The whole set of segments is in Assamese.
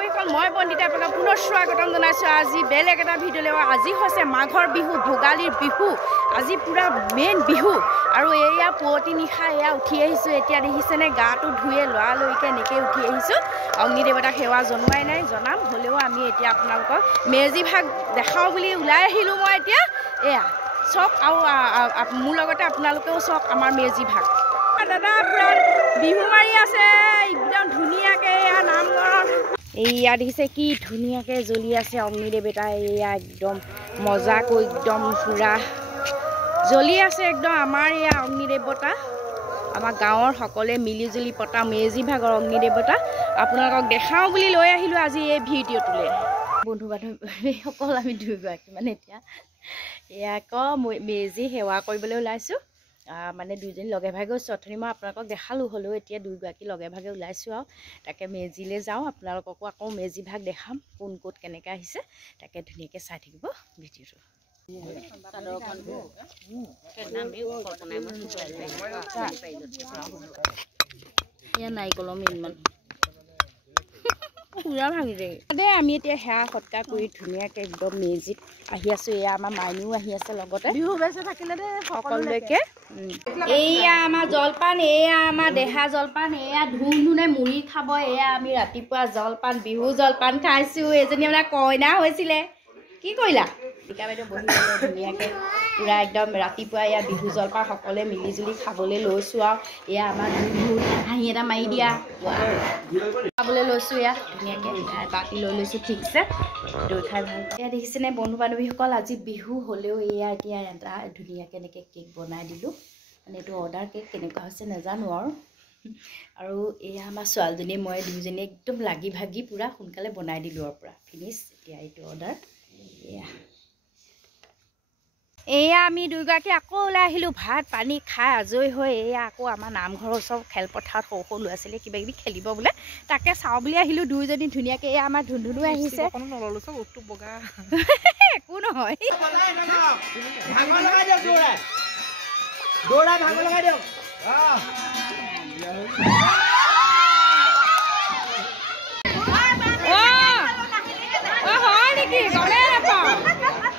বান্ধৱীসকল মই বন্দিতা আপোনাক পুনৰ স্বাগতম জনাইছোঁ আজি বেলেগ এটা ভিডিঅ'লৈ আজি হৈছে মাঘৰ বিহু ভোগালীৰ বিহু আজি পুৰা মেইন বিহু আৰু এয়া পুৱতি নিশা এয়া উঠি আহিছোঁ এতিয়া দেখিছেনে গাটো ধুয়ে লৰালৈকে এনেকৈ উঠি আহিছোঁ অগ্নি দেৱতাক সেৱা জনোৱাই নাই জনাম হ'লেও আমি এতিয়া আপোনালোকক মেজি ভাগ দেখাওঁ বুলি ওলাই আহিলোঁ মই এতিয়া এয়া চাওক আৰু মোৰ লগতে আপোনালোকেও চাওক আমাৰ মেজি ভাগ দাদা পুৰা বিহু মাৰি আছে একদম ধুনীয়াকৈ এয়া নামঘৰত এয়া দেখিছে কি ধুনীয়াকৈ জ্বলি আছে অগ্নি দেৱতা এয়া একদম মজাকৈ একদম পুৰা জ্বলি আছে একদম আমাৰ এয়া অগ্নি দেৱতা আমাৰ গাঁৱৰ সকলোৱে মিলিজুলি পতা মেজি ভাগৰ অগ্নি দেৱতা আপোনালোকক দেখাওঁ বুলি লৈ আহিলোঁ আজি এই ভিডিঅ'টোলৈ বন্ধু বান্ধৱীসকল আমি দুয়োগৰাকী মানে এতিয়া এয়া আকৌ মেজি সেৱা কৰিবলৈ ওলাইছোঁ মানে দুইজনী লগে ভাগে গৈছোঁ অথনি মই আপোনালোকক দেখালোঁ হ'লেও এতিয়া দুয়োগৰাকী লগে ভাগে ওলাইছোঁ আৰু তাকে মেজিলৈ যাওঁ আপোনালোককো আকৌ মেজি ভাগ দেখাম কোন ক'ত কেনেকৈ আহিছে তাকে ধুনীয়াকৈ চাই থাকিব ভিডিঅ'টো এয়া নাৰিকলৰ মিলমান পুৰা ভাঙি যায় দেই আমি এতিয়া সেৱা সৎকাৰ কৰি ধুনীয়াকৈ একদম মেজিত আহি আছোঁ এয়া আমাৰ মাইনুও আহি আছে লগতে বিহু বেছি থাকিলে দেই সকলোলৈকে এয়া আমাৰ জলপান এয়া আমাৰ দেহা জলপান এয়া ধুন ধুনে মুড়ি খাব এয়া আমি ৰাতিপুৱা জলপান বিহু জলপান খাইছোঁ এজনী আমাৰ কইনা হৈছিলে কি কৰিলা টিকা বাইদেউ বহি ধুনীয়াকৈ পুৰা একদম ৰাতিপুৱা এয়া বিহু জলপান সকলোৱে মিলিজুলি খাবলৈ লৈছোঁ আৰু এয়া আমাৰ ধুন হাঁহি এটা মাৰি দিয়া খাবলৈ লৈছোঁ এয়া ধুনীয়াকৈ বাকী লৈ লৈছোঁ ঠিকছে দৈ খাই ভাল এয়া দেখিছেনে বন্ধু বান্ধৱীসকল আজি বিহু হ'লেও এয়া এতিয়া এটা ধুনীয়াকৈ এনেকৈ কেক বনাই দিলোঁ মানে এইটো অৰ্ডাৰ কেক কেনেকুৱা হৈছে নাজানো আৰু এয়া আমাৰ ছোৱালীজনীয়ে মই দুয়োজনীয়ে একদম লাগি ভাগি পূৰা সোনকালে বনাই দিলোঁ আৰু পূৰা ফিনিছ এতিয়া এইটো অৰ্ডাৰ এয়া আমি দুয়োগৰাকী আকৌ ওলাই আহিলোঁ ভাত পানী খাই আজৰি হৈ এয়া আকৌ আমাৰ নামঘৰৰ ওচৰত খেলপথাৰত সৰু সৰু ল'ৰা ছোৱালীয়ে কিবা কিবি খেলিব বোলে তাকে চাওঁ বুলি আহিলোঁ দুয়োজনী ধুনীয়াকৈ এয়া আমাৰ ধুনধুনু আহিছে একো নহয় হয় নেকি গমেই নাপাওঁ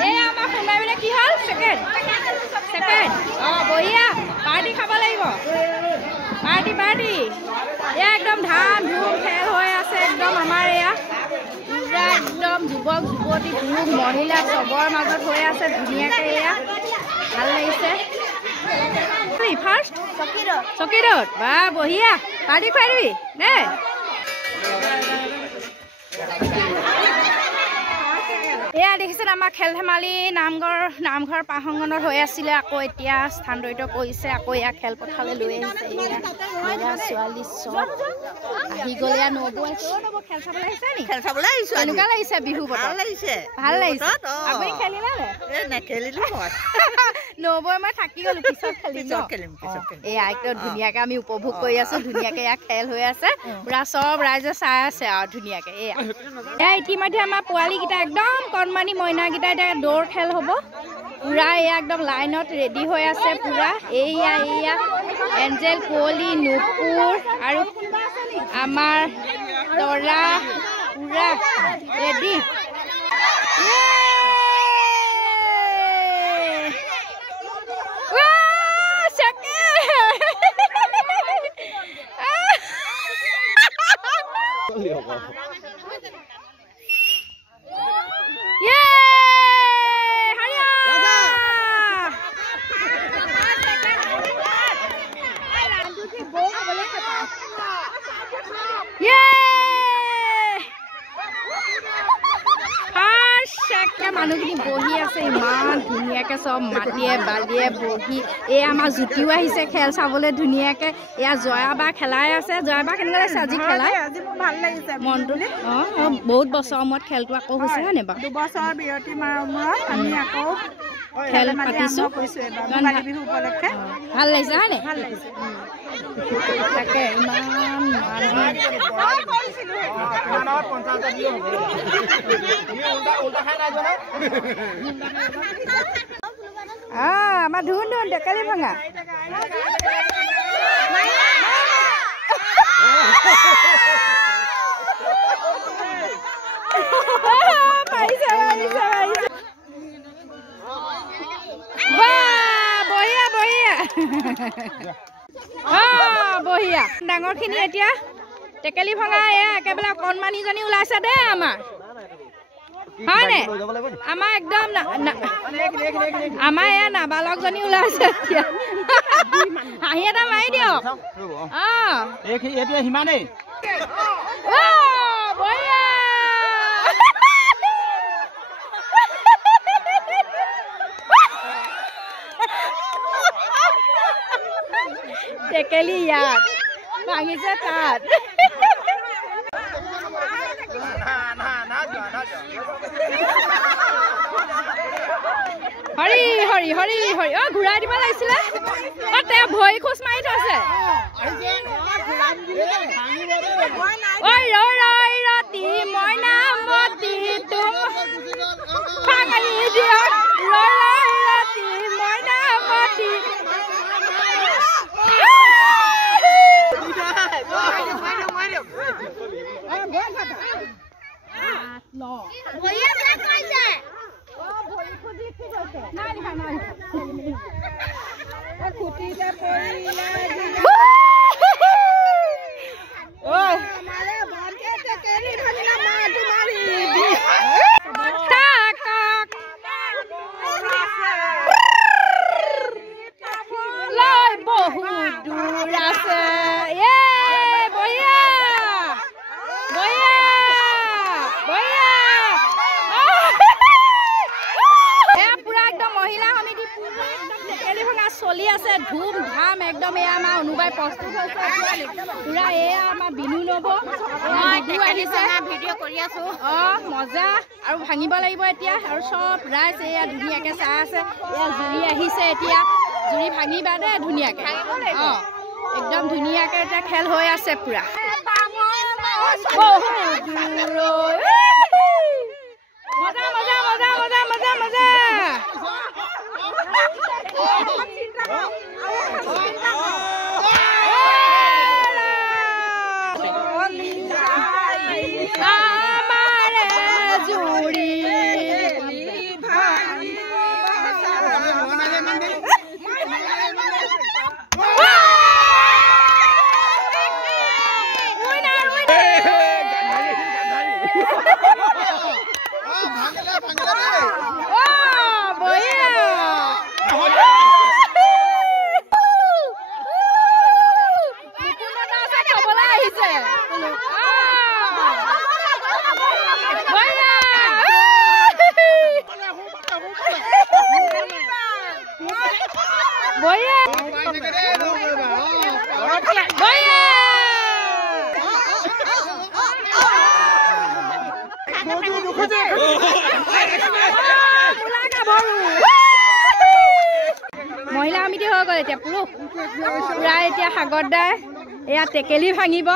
এয়া আমাৰ সোমাই কি হ'ল ছেকেণ্ড বঢ়িয়া পাৰ্টি খাব লাগিব পাৰ্টি এয়া একদম ধাম ধুম খেল হৈ আছে একদম আমাৰ এয়া পূৰা একদম যুৱক যুৱতী পুৰুষ মহিলা চবৰ মাজত হৈ আছে ধুনীয়াকৈ এয়া ভাল লাগিছে ফাৰ্ষ্ট চকীদত বা বঢ়িয়া পাৰ্টি খুৱাই দিবি দেই এয়া দেখিছেনে আমাৰ খেল ধেমালি নামঘৰ প্ৰাংগণত হৈ আছিলে আকৌ এতিয়া স্থানান্তৰিত কৰিছে আকৌ এয়া খেলপথাৰলৈ লৈ আহিছে এয়া ছোৱালী চব আহি গ'লে নবৌ খেল চাবলৈ আহিছে নি খেল চাবলৈ আহিছোঁ এনেকুৱা লাগিছে বিহু ভাল লাগিছে আপুনি খেলিলে নেখেলিলোঁ মই নবৌ মই থাকি গ'লোঁ পিছত খেলিম এয়া একদম ধুনীয়াকৈ আমি উপভোগ কৰি আছোঁ ধুনীয়াকৈ এয়া খেল হৈ আছে পূৰা চব ৰাইজে চাই আছে আৰু ধুনীয়াকৈ এয়া ইতিমধ্যে আমাৰ পোৱালীকেইটা একদম কণমানি মইনাকেইটা এতিয়া দৌৰ খেল হ'ব পূৰা এয়া একদম লাইনত ৰেডি হৈ আছে পূৰা এয়া এঞ্জেল কুঁৱলী নুপুৰ আৰু আমাৰ তৰা পূৰা ৰেডি মানুহখিনি বহি আছে ইমান ধুনীয়াকৈ চব মাটিয়ে বালিয়ে বহি এই আমাৰ জুতিও আহিছে খেল চাবলৈ ধুনীয়াকৈ এয়া জয়াবা খেলাই আছে জয়াবা কেনেকুৱা লাগিছে আজি খেলাই ভাল লাগিছে মনটো বহুত বছৰৰ মূৰত খেলটো আকৌ হৈছে হয়নে বাৰু দুবছৰ বিৰতি মূৰত আমি আকৌ খেল পাতিছোঁ ভাল লাগিছে হয়নে তাকে ইমান আমাৰ ধুন ডেকালি ভাঙা বঢ়িয়া ডাঙৰখিনি এতিয়া টেকেলি ভঙা এয়া একেবাৰে অকণমানিজনী ওলাইছে দেই আমাৰ হয়নে আমাৰ একদম আমাৰ এয়া নাবালকজনী ওলাইছে এতিয়া হাঁহি এটা মাৰি দিয়ক এতিয়া সিমানেই বঢ়িয়া টেকেলি ইয়াত ভাঙিছে তাত হৰি হৰি হৰি হৰি ঘূৰাই দিব লাগিছিলে তেওঁ ভৰি খোজ মাৰি থৈছে ৰতি মইনা মতি তুম ভাঙি দিয়ক ৰতি মইনা মতি চলি আছে ধুম ধাম একদম এয়া আমাৰ অনুবাই প্ৰস্তুত হৈছে পুৰা এয়া আমাৰ বিনু নব আহিছে ভিডিঅ' কৰি আছো মজা আৰু ভাঙিব লাগিব এতিয়া আৰু চব ৰাইজ এয়া ধুনীয়াকে চাই আছে এয়া জুৰি আহিছে এতিয়া জুৰি ভাঙিবা দেই ধুনীয়াকে একদম ধুনীয়াকে এতিয়া খেল হৈ আছে পুৰা মজা মজা মজা মজা মজা মজা মহিলা সমিতি হৈ গ'ল এতিয়া পুৰা এতিয়া সাগৰ দাই এয়া টেকেলি ভাঙিব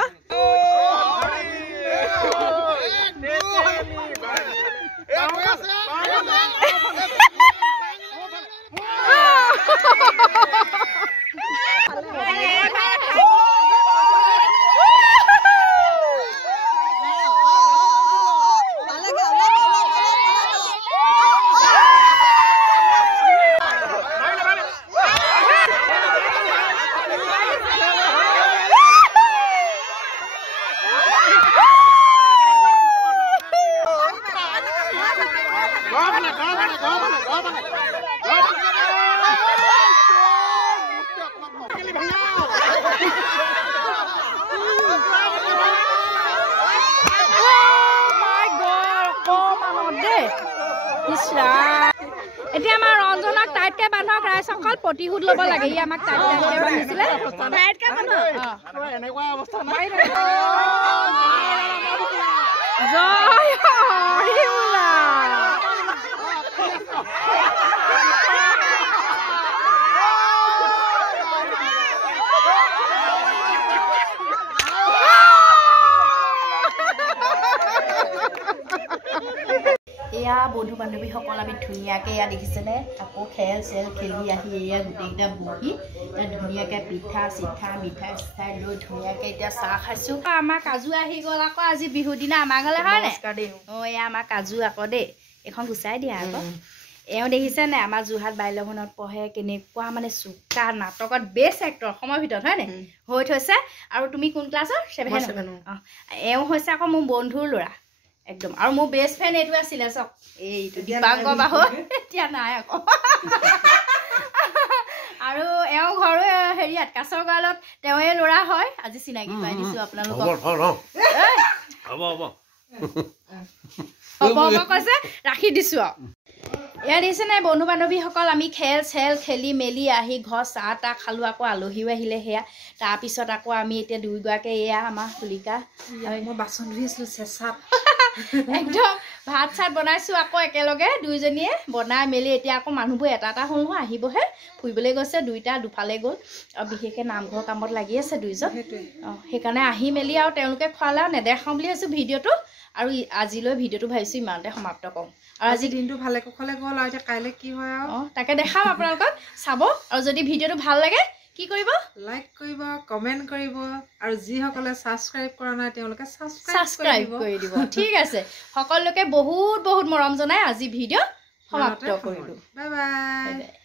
এতিয়া আমাৰ ৰঞ্জনক টাইটকে বান্ধক ৰাইজসকল প্ৰতিশোধ ল'ব লাগে ই আমাক টাইটকে বান্ধিছিলে টাইটকে বান্ধক এনেকুৱা অৱস্থা নাই জয় হৰিবোলা এয়া বন্ধু বান্ধৱীসকল আমি ধুনীয়াকৈ এয়া দেখিছেনে আকৌ খেল চেল খেলি আহি এয়া গোটেইকেইটা বহি এতিয়া ধুনীয়াকৈ পিঠা চিঠা মিঠাই চিঠাই লৈ ধুনীয়াকৈ এতিয়া চাহ খাইছোঁ আমাৰ কাজু আহি গ'ল আকৌ আজি বিহুৰ দিনা আমাৰ ঘৰলৈ হয়নে অঁ এয়া আমাৰ কাজু আকৌ দেই এইখন গুচাই দিয়া আকৌ এওঁ দেখিছে নাই আমাৰ যোৰহাট বাইলভনত পঢ়ে কেনেকুৱা মানে চোকা নাটকত বেষ্ট এক্টৰ অসমৰ ভিতৰত হয় নাই হৈ থৈছে আৰু তুমি কোন ক্লাছৰ 7 অঁ এওঁ হৈছে আকৌ মোৰ বন্ধুৰ ল'ৰা একদম আৰু মোৰ বেষ্ট ফ্ৰেণ্ড এইটো আছিলে চক এইটো দীপাংক বাহু এতিয়া নাই আকৌ আৰু এওঁ ঘৰো হেৰিয়াত কাছৰ গাঁৱত তেওঁৱে ল'ৰা হয় আজি চিনাকি পাই দিছোঁ আপোনালোকক হ'ব কৈছে ৰাখি দিছোঁ আৰু এয়া দিছে নাই বন্ধু বান্ধৱীসকল আমি খেল চেল খেলি মেলি আহি ঘৰ চাহ তাহ খালোঁ আকৌ আলহীও আহিলে সেয়া তাৰপিছত আকৌ আমি এতিয়া দুয়োগৰাকী এয়া আমাৰ তুলিকা মই বাচন ধুই আছিলোঁ চেঁচাত একদম ভাত চাত বনাইছোঁ আকৌ একেলগে দুইজনীয়ে বনাই মেলি এতিয়া আকৌ মানুহবোৰ এটা হ'ল নহয় আহিবহে ফুৰিবলৈ গৈছে দুইটা দুফালে গ'ল আৰু বিশেষকৈ নামঘৰ কামত লাগি আছে দুইজন অঁ সেইকাৰণে আহি মেলি আৰু তেওঁলোকে খোৱালে আৰু নেদেখাওঁ বুলি ভাবিছোঁ ভিডিঅ'টো আৰু আজিলৈ ভিডিঅ'টো ভাবিছোঁ ইমানতে সমাপ্ত কৰোঁ আৰু আজি দিনটো ভালে কুশলে গ'ল আৰু এতিয়া কাইলৈ কি হয় আৰু অঁ তাকে দেখাম আপোনালোকক চাব আৰু যদি ভিডিঅ'টো ভাল লাগে কি কৰিব লাইক কৰিব কমেণ্ট কৰিব আৰু যিসকলে ছাবস্ক্ৰাইব কৰা নাই তেওঁলোকে ছাবস্ক্ৰাইব কৰি দিব ঠিক আছে সকলোকে বহুত বহুত মৰম জনাই আজি ভিডিঅ' সমাপ্ত কৰিলোঁ বাই বাই